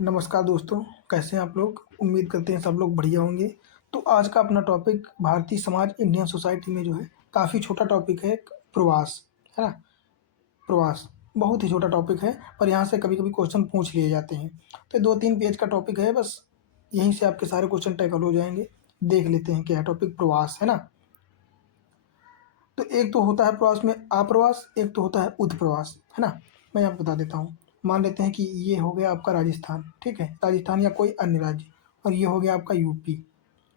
नमस्कार दोस्तों, कैसे हैं आप लोग? उम्मीद करते हैं सब लोग बढ़िया होंगे। तो आज का अपना topic Bharatiya Samaj Indian society में जो है काफ़ी छोटा टॉपिक है, प्रवास, है ना? प्रवास बहुत ही छोटा टॉपिक है, पर यहाँ से कभी-कभी क्वेश्चन पूछ लिए जाते हैं। तो 2-3 पेज का टॉपिक है, बस यहीं से आपके सारे क्वेश्चन टैकल हो जाएँगे। देख लेते हैं क्या है टॉपिक, प्रवास, है ना? तो एक तो होता है प्रवास में आप्रवास, एक तो होता है उत्प्रवास, है ना? मैं आपको बता देता हूँ। मान लेते हैं कि ये हो गया आपका राजस्थान, ठीक है? राजस्थान या कोई अन्य राज्य, और ये हो गया आपका यूपी,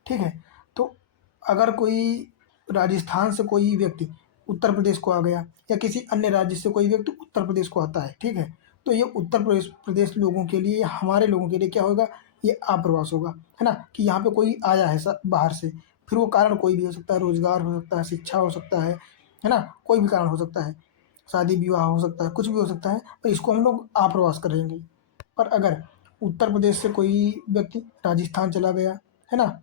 ठीक है? तो अगर कोई राजस्थान से कोई व्यक्ति उत्तर प्रदेश को आ गया, या किसी अन्य राज्य से कोई व्यक्ति उत्तर प्रदेश को आता है, ठीक है? तो ये उत्तर प्रदेश प्रदेश लोगों के लिए, हमारे लोगों के लिए क्या होगा? ये आप्रवास होगा, है ना? कि यहाँ पे कोई आया है बाहर से, फिर वो कारण कोई भी हो सकता है, रोजगार हो सकता है, शिक्षा हो सकता है ना? कोई भी कारण हो सकता है, शादी विवाह हो सकता है, कुछ भी हो सकता है, पर इसको हम लोग आप्रवास करेंगे। पर अगर उत्तर प्रदेश से कोई व्यक्ति राजस्थान चला गया, है ना?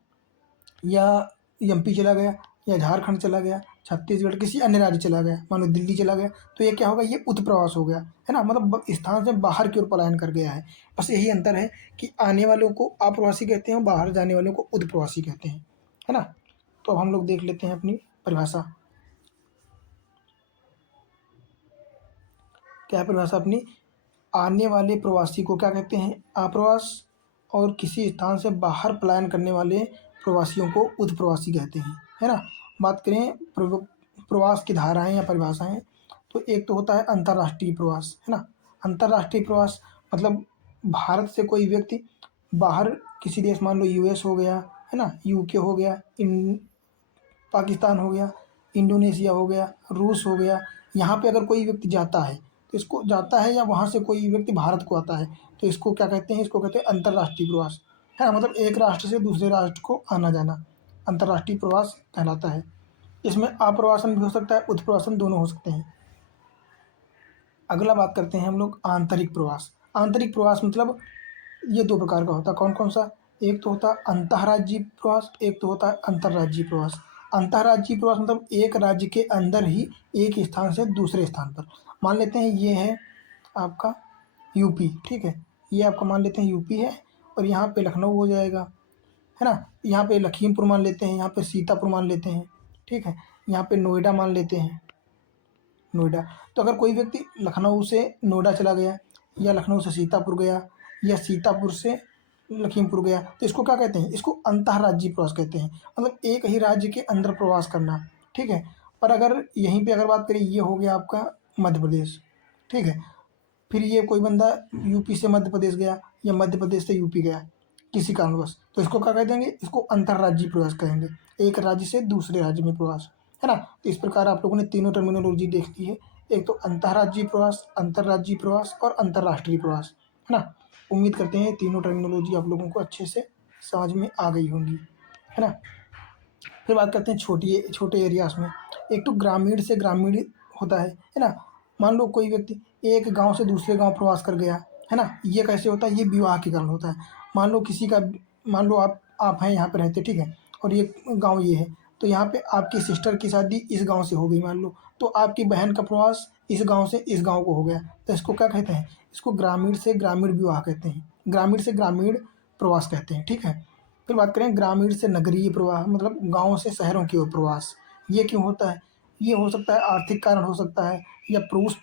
या एमपी चला गया, या झारखंड चला गया, छत्तीसगढ़, किसी अन्य राज्य चला गया, मान लो दिल्ली चला गया, तो ये क्या होगा? ये उत्प्रवास हो गया, है ना? मतलब स्थान से बाहर की ओर पलायन कर गया है। बस यही अंतर है कि आने वालों को अप्रवासी कहते हैं और बाहर जाने वालों को उत्प्रवासी कहते हैं, है ना? तो अब हम लोग देख लेते हैं अपनी परिभाषा। क्या है परिभाषा अपनी? आने वाले प्रवासी को क्या कहते हैं? अप्रवास। और किसी स्थान से बाहर पलायन करने वाले प्रवासियों को उत्प्रवासी कहते हैं, है ना? बात करें प्रवास की धाराएं या परिभाषाएं, तो एक तो होता है अंतर्राष्ट्रीय प्रवास, है ना? अंतर्राष्ट्रीय प्रवास मतलब भारत से कोई व्यक्ति बाहर किसी देश, मान लो यूएस हो गया, है ना, यूके हो गया, पाकिस्तान हो गया, इंडोनेशिया हो गया, रूस हो गया, यहाँ पे अगर कोई व्यक्ति जाता है, तो इसको जाता है, या वहाँ से कोई व्यक्ति भारत को आता है, तो इसको क्या कहते हैं? इसको कहते हैं अंतर्राष्ट्रीय प्रवास, है ना? मतलब एक राष्ट्र से दूसरे राष्ट्र को आना जाना अंतर्राष्ट्रीय प्रवास कहलाता है। इसमें आप्रवासन भी हो सकता है, उत्प्रवासन, दोनों हो सकते हैं। अगला बात करते हैं हम लोग आंतरिक प्रवास। आंतरिक प्रवास मतलब ये 2 प्रकार का होता है, कौन-कौन सा? एक तो होता है अंतर्राज्यीय प्रवास, एक तो होता है अंतर्राज्यीय प्रवास। अंतर्राज्यीय प्रवास मतलब एक राज्य के अंदर ही एक स्थान से दूसरे स्थान पर। मान लेते हैं ये है आपका यूपी, ठीक है? ये आपका मान लेते हैं यूपी है, और यहाँ पे लखनऊ हो जाएगा, है ना? यहाँ पे लखीमपुर मान लेते हैं, यहाँ पे सीतापुर मान लेते हैं, ठीक है? यहाँ पे नोएडा मान लेते हैं, नोएडा। तो अगर कोई व्यक्ति लखनऊ से नोएडा चला गया, या लखनऊ से सीतापुर गया, या सीतापुर से लखीमपुर गया, तो इसको क्या कहते हैं? इसको अंतर्राज्यीय प्रवास कहते हैं। मतलब एक ही राज्य के अंदर प्रवास करना, ठीक है? पर अगर यहीं पे अगर बात करें, ये हो गया आपका मध्य प्रदेश, ठीक है? फिर ये कोई बंदा यूपी से मध्य प्रदेश गया, या मध्य प्रदेश से यूपी गया किसी कारणवश, तो इसको क्या कह देंगे? इसको अंतर्राज्यीय प्रवास कहेंगे। एक राज्य से दूसरे राज्य में प्रवास, है ना? तो इस प्रकार आप लोगों ने तीनों टर्मिनोलॉजी देख ली है। एक तो अंतर्राज्यीय प्रवास, अंतर्राज्यीय प्रवास और अंतर्राष्ट्रीय प्रवास, है ना? उम्मीद करते हैं तीनों टर्मिनोलॉजी आप लोगों को अच्छे से समझ में आ गई होंगी, है ना? फिर बात करते हैं छोटे एरियाज में। एक तो ग्रामीण से ग्रामीण होता है ना? मान लो कोई व्यक्ति एक गांव से दूसरे गांव प्रवास कर गया, है ना? ये कैसे होता है? ये विवाह के कारण होता है। मान लो किसी का, मान लो आप हैं यहाँ पे रहते, ठीक है? और ये गांव ये है, तो यहाँ पे आपकी सिस्टर की शादी इस गांव से हो गई मान लो, तो आपकी बहन का प्रवास इस गांव से इस गांव को हो गया, तो इसको क्या कहते हैं? इसको ग्रामीण से ग्रामीण विवाह कहते हैं, ग्रामीण से ग्रामीण प्रवास कहते हैं, ठीक है? फिर बात करें ग्रामीण से नगरीय प्रवाह, मतलब गाँव से शहरों की ओर प्रवास। ये क्यों होता है? ये हो सकता है आर्थिक कारण हो सकता है, या पुरुष,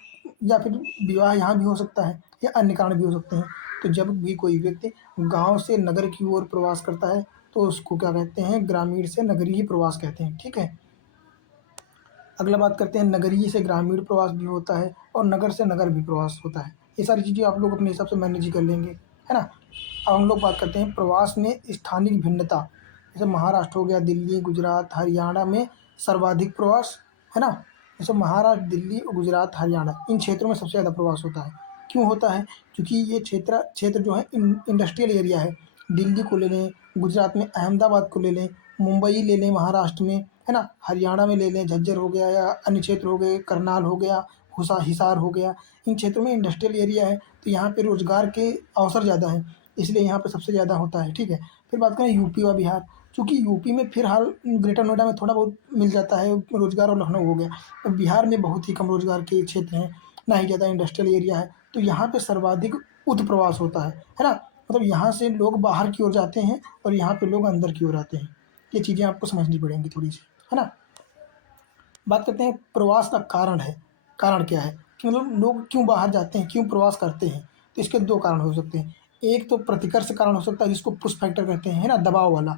या फिर विवाह यहाँ भी हो सकता है, या अन्य कारण भी हो सकते हैं। तो जब भी कोई व्यक्ति गाँव से नगर की ओर प्रवास करता है, तो उसको क्या कहते हैं? ग्रामीण से नगरीय प्रवास कहते हैं, ठीक है? अगला बात करते हैं नगरीय से ग्रामीण प्रवास भी होता है, और नगर से नगर भी प्रवास होता है। ये सारी चीज़ें आप लोग अपने हिसाब से मैनेज कर लेंगे, है ना? अब हम लोग बात करते हैं प्रवास में स्थानिक भिन्नता। जैसे महाराष्ट्र हो गया, दिल्ली, गुजरात, हरियाणा में सर्वाधिक प्रवास, है ना? जैसे महाराष्ट्र, दिल्ली, गुजरात, हरियाणा, इन क्षेत्रों में सबसे ज़्यादा प्रवास होता है। क्यों होता है? क्योंकि ये क्षेत्र क्षेत्र जो है इंडस्ट्रियल एरिया है। दिल्ली को ले लें, गुजरात में अहमदाबाद को ले लें, मुंबई ले लें महाराष्ट्र में, है ना? हरियाणा में ले लें, झज्जर हो गया, या अन्य क्षेत्र हो गए, करनाल हो गया, हिसार हो गया। इन क्षेत्रों में इंडस्ट्रियल एरिया है, तो यहाँ पे रोज़गार के अवसर ज़्यादा हैं, इसलिए यहाँ पे सबसे ज़्यादा होता है, ठीक है? फिर बात करें यूपी व बिहार, चूँकि यूपी में फ़िलहाल ग्रेटर नोएडा में थोड़ा बहुत मिल जाता है रोज़गार, और लखनऊ हो गया। और बिहार में बहुत ही कम रोज़गार के क्षेत्र हैं, ना ही ज़्यादा इंडस्ट्रियल एरिया है, तो यहाँ पे सर्वाधिक उत्प्रवास होता है ना? मतलब यहाँ से लोग बाहर की ओर जाते हैं और यहाँ पे लोग अंदर की ओर आते हैं। ये चीज़ें आपको समझनी पड़ेंगी थोड़ी सी, है ना। बात करते हैं प्रवास का कारण है, कारण क्या है कि मतलब लोग क्यों बाहर जाते हैं, क्यों प्रवास करते हैं। तो इसके दो कारण हो सकते हैं। एक तो प्रतिकर्ष कारण हो सकता है, जिसको पुश फैक्टर कहते हैं, है ना, दबाव वाला,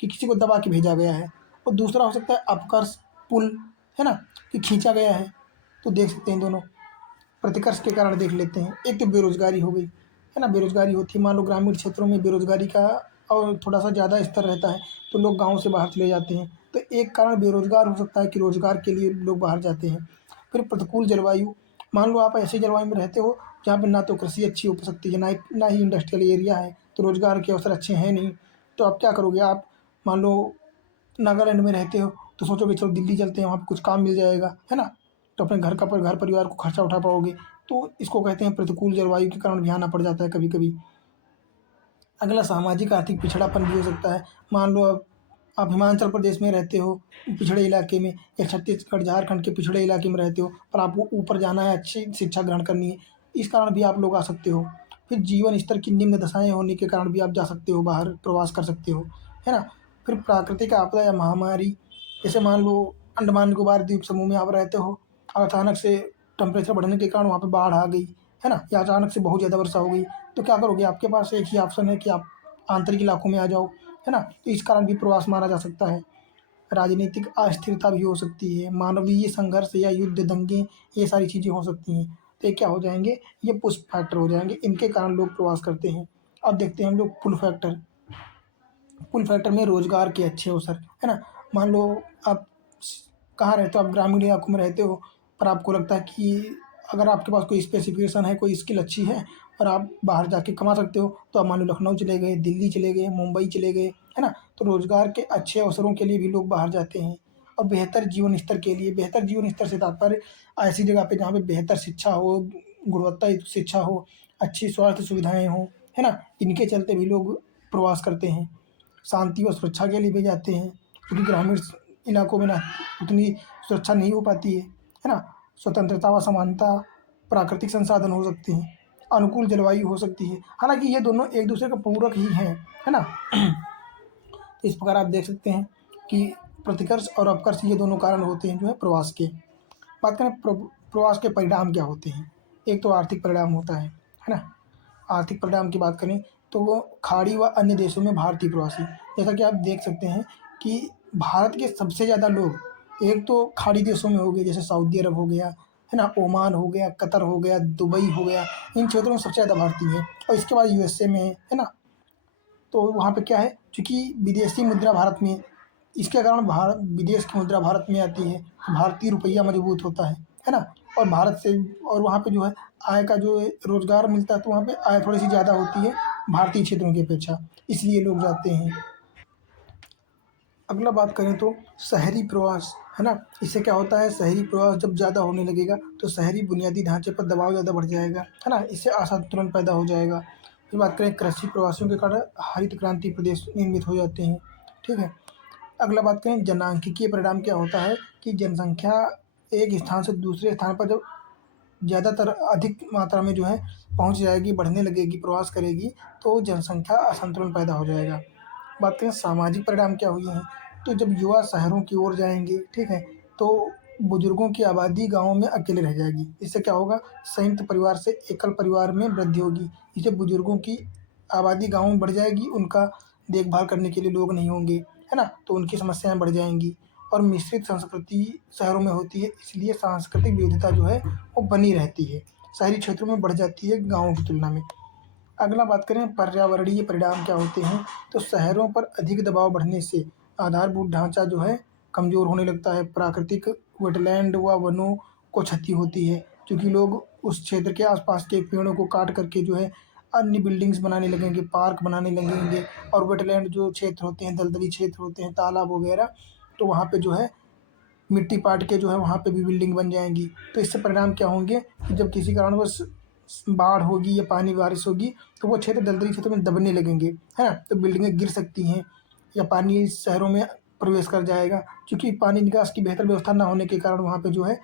कि किसी को दबा के भेजा गया है। और दूसरा हो सकता है अपकर्ष, पुल, है ना, कि खींचा गया है। तो देख सकते हैं दोनों। प्रतिकर्ष के कारण देख लेते हैं। एक तो बेरोजगारी हो गई, है ना, बेरोजगारी होती है। मान लो ग्रामीण क्षेत्रों में बेरोजगारी का और थोड़ा सा ज़्यादा स्तर रहता है, तो लोग गाँव से बाहर चले जाते हैं। तो एक कारण बेरोजगार हो सकता है कि रोजगार के लिए लोग बाहर जाते हैं। फिर प्रतिकूल जलवायु, मान लो आप ऐसी जलवायु में रहते हो जहाँ पे ना तो कृषि अच्छी हो सकती है, ना ही इंडस्ट्रियल एरिया है, तो रोजगार के अवसर अच्छे हैं नहीं। तो आप क्या करोगे, आप मान लो नागालैंड में रहते हो, तो सोचोगे चलो दिल्ली चलते हैं, वहाँ पे कुछ काम मिल जाएगा, है ना, तो अपने घर परिवार को खर्चा उठा पाओगे। तो इसको कहते हैं प्रतिकूल जलवायु के कारण भी आना पड़ जाता है कभी कभी। अगला सामाजिक आर्थिक पिछड़ापन भी हो सकता है। मान लो आप हिमाचल प्रदेश में रहते हो, पिछड़े इलाके में, या छत्तीसगढ़ झारखंड के पिछड़े इलाके में रहते हो, पर आपको ऊपर जाना है, अच्छी शिक्षा ग्रहण करनी है, इस कारण भी आप लोग आ सकते हो। फिर जीवन स्तर की निम्न दशाएं होने के कारण भी आप जा सकते हो, बाहर प्रवास कर सकते हो, है ना। फिर प्राकृतिक आपदा या महामारी, जैसे मान लो अंडमान निकोबार द्वीप समूह में आप रहते हो, और अचानक से टेम्परेचर बढ़ने के कारण वहाँ पे बाढ़ आ गई, है ना, या अचानक से बहुत ज़्यादा वर्षा हो गई। तो क्या करोगे, आपके पास एक ही ऑप्शन है कि आप आंतरिक इलाकों में आ जाओ, है ना। तो इस कारण भी प्रवास माना जा सकता है। राजनीतिक अस्थिरता भी हो सकती है, मानवीय संघर्ष या युद्ध, दंगे, ये सारी चीज़ें हो सकती हैं। तो ये क्या हो जाएंगे, ये पुश फैक्टर हो जाएंगे, इनके कारण लोग प्रवास करते हैं। अब देखते हैं हम लोग पुल फैक्टर। पुल फैक्टर में रोजगार के अच्छे अवसर, है ना। मान लो आप कहाँ रहते हो, आप ग्रामीण इलाकों में रहते हो, पर आपको लगता है कि अगर आपके पास कोई स्पेसिफिकेशन है, कोई स्किल अच्छी है, और आप बाहर जाके कमा सकते हो, तो आप मान लो लखनऊ चले गए, दिल्ली चले गए, मुंबई चले गए, है ना। तो रोजगार के अच्छे अवसरों के लिए भी लोग बाहर जाते हैं। और बेहतर जीवन स्तर के लिए, बेहतर जीवन स्तर से तात्पर्य ऐसी जगह पे जहाँ पे बेहतर शिक्षा हो, गुणवत्ता शिक्षा हो, अच्छी स्वास्थ्य सुविधाएं हो, है ना, इनके चलते भी लोग प्रवास करते हैं। शांति व सुरक्षा के लिए भी जाते हैं, क्योंकि ग्रामीण इलाकों में ना उतनी सुरक्षा नहीं हो पाती है ना। स्वतंत्रता व समानता, प्राकृतिक संसाधन हो सकते हैं, अनुकूल जलवायु हो सकती है। हालांकि ये दोनों एक दूसरे का पूरक ही हैं, है ना। तो इस प्रकार आप देख सकते हैं कि प्रतिकर्ष और अपकर्ष ये दोनों कारण होते हैं जो है प्रवास के। बात करें प्रवास के परिणाम क्या होते हैं। एक तो आर्थिक परिणाम होता है ना। आर्थिक परिणाम की बात करें तो वो खाड़ी व अन्य देशों में भारतीय प्रवासी, जैसा कि आप देख सकते हैं कि भारत के सबसे ज़्यादा लोग एक तो खाड़ी देशों में हो गए, जैसे सऊदी अरब हो गया, है ना, ओमान हो गया, कतर हो गया, दुबई हो गया, इन क्षेत्रों में सबसे ज़्यादा भारतीय है। और इसके बाद यूएसए में है ना। तो वहाँ पे क्या है, चूँकि विदेशी मुद्रा भारत में, इसके कारण भारत, विदेश की मुद्रा भारत में आती है, तो भारतीय रुपया मजबूत होता है ना। और भारत से, और वहाँ पे जो है आय का जो रोज़गार मिलता है, तो वहाँ पे आय थोड़ी सी ज़्यादा होती है भारतीय क्षेत्रों की अपेक्षा, इसलिए लोग जाते हैं। अगला बात करें तो शहरी प्रवास, है ना। इससे क्या होता है, शहरी प्रवास जब ज़्यादा होने लगेगा तो शहरी बुनियादी ढांचे पर दबाव ज़्यादा बढ़ जाएगा, है ना, इससे असंतुलन पैदा हो जाएगा। फिर बात करें कृषि प्रवासियों के कारण हरित क्रांति प्रदेश निर्मित हो जाते हैं, ठीक है। अगला बात करें जनसांख्यिकीय परिणाम क्या होता है कि जनसंख्या एक स्थान से दूसरे स्थान पर जब ज़्यादातर अधिक मात्रा में जो है पहुंच जाएगी, बढ़ने लगेगी, प्रवास करेगी, तो जनसंख्या असंतुलन पैदा हो जाएगा। बात करें सामाजिक परिणाम क्या हुए हैं, तो जब युवा शहरों की ओर जाएंगे, ठीक है, तो बुजुर्गों की आबादी गाँव में अकेले रह जाएगी। इससे क्या होगा, संयुक्त परिवार से एकल परिवार में वृद्धि होगी। इससे बुजुर्गों की आबादी गाँव में बढ़ जाएगी, उनका देखभाल करने के लिए लोग नहीं होंगे, है ना, तो उनकी समस्याएं बढ़ जाएंगी। और मिश्रित संस्कृति शहरों में होती है, इसलिए सांस्कृतिक विविधता जो है वो बनी रहती है, शहरी क्षेत्रों में बढ़ जाती है गाँवों की तुलना में। अगला बात करें पर्यावरणीय परिणाम क्या होते हैं, तो शहरों पर अधिक दबाव बढ़ने से आधारभूत ढांचा जो है कमज़ोर होने लगता है, प्राकृतिक वेटलैंड व वनों को क्षति होती है, क्योंकि लोग उस क्षेत्र के आसपास के पेड़ों को काट करके जो है अन्य बिल्डिंग्स बनाने लगेंगे, पार्क बनाने लगेंगे। और वेटलैंड जो क्षेत्र होते हैं, दलदली क्षेत्र होते हैं, तालाब वगैरह, तो वहाँ पे जो है मिट्टी पाट के जो है वहाँ पे भी बिल्डिंग बन जाएंगी। तो इससे परिणाम क्या होंगे कि जब किसी कारणवश बाढ़ होगी या पानी बारिश होगी, तो वो क्षेत्र दलदली क्षेत्र में दबने लगेंगे, है ना, तो बिल्डिंगें गिर सकती हैं, या पानी शहरों में प्रवेश कर जाएगा, क्योंकि पानी निकास की बेहतर व्यवस्था ना होने के कारण वहाँ पे जो है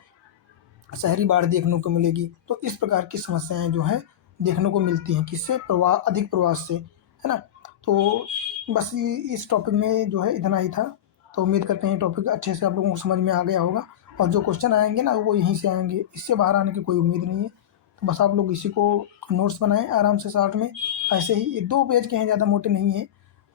शहरी बाढ़ देखने को मिलेगी। तो इस प्रकार की समस्याएं जो है देखने को मिलती हैं, किससे? अधिक प्रवास से, है ना? तो बस इस टॉपिक में जो है इतना ही था। तो उम्मीद करते हैं ये टॉपिक अच्छे से आप लोगों को समझ में आ गया होगा, और जो क्वेश्चन आएंगे ना वो यहीं से आएंगे, इससे बाहर आने की कोई उम्मीद नहीं है। तो बस आप लोग इसी को नोट्स बनाएं आराम से साथ में, ऐसे ही ये 2 पेज के हैं, ज़्यादा मोटे नहीं है,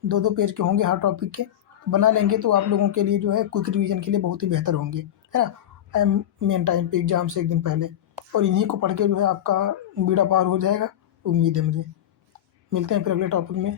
2-2 पेज के होंगे हर टॉपिक के। बना लेंगे तो आप लोगों के लिए जो है क्विक रिवीजन के लिए बहुत ही बेहतर होंगे, है ना? मेन टाइम पे एग्जाम से एक दिन पहले, और इन्हीं को पढ़ के जो है आपका बीड़ा पार हो जाएगा, उम्मीद है मुझे। मिलते हैं फिर अगले टॉपिक में।